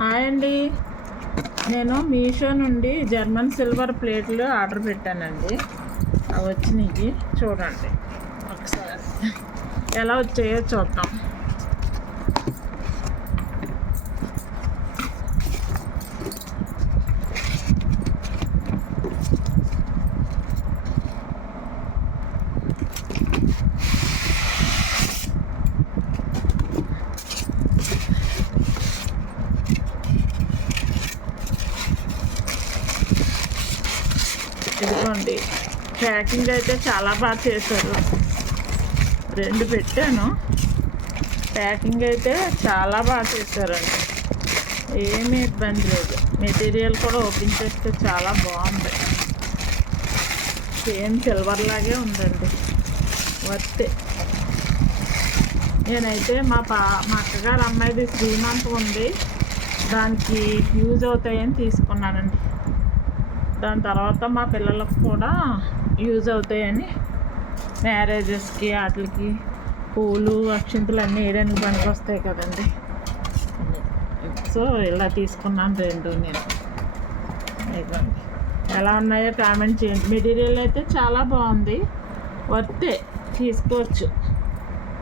Hi అండి. నేను మీషో నుండి జర్మన్ సిల్వర్ ప్లేట్లు ఆర్డర్ పెట్టానండి. అవి వచ్చినాయి, చూడండి ఒకసారి ఎలా వచ్చాయో చూద్దాం. ఇదిగోండి, ప్యాకింగ్ అయితే చాలా బాగా చేశారు. 2 పెట్టాను. ప్యాకింగ్ అయితే చాలా బాగా చేశారండి, ఏమీ ఇబ్బంది లేదు. మెటీరియల్ కూడా ఓపెన్ చేస్తే చాలా బాగుంది. సేమ్ సిల్వర్ లాగే ఉందండి, వర్తే. నేనైతే మా అక్కగారు అమ్మాయిది శ్రీమంతం ఉంది, దానికి యూజ్ అవుతాయని తీసుకున్నానండి. దాని తర్వాత మా పిల్లలకు కూడా యూజ్ అవుతాయని, మ్యారేజెస్కి వాటికి పూలు అక్షింతలు అన్నీ వేయడానికి పనికి వస్తాయి కదండి. సో ఇలా తీసుకున్నాను 2 నేను. ఇవ్వండి, ఎలా ఉన్నాయో కామెంట్ చేయండి. మెటీరియల్ అయితే చాలా బాగుంది, వర్తే, తీసుకోవచ్చు.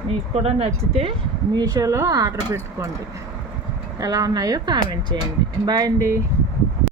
మీకు కూడా నచ్చితే మీషోలో ఆర్డర్ పెట్టుకోండి. ఎలా ఉన్నాయో కామెంట్ చేయండి. బాయ్ అండి.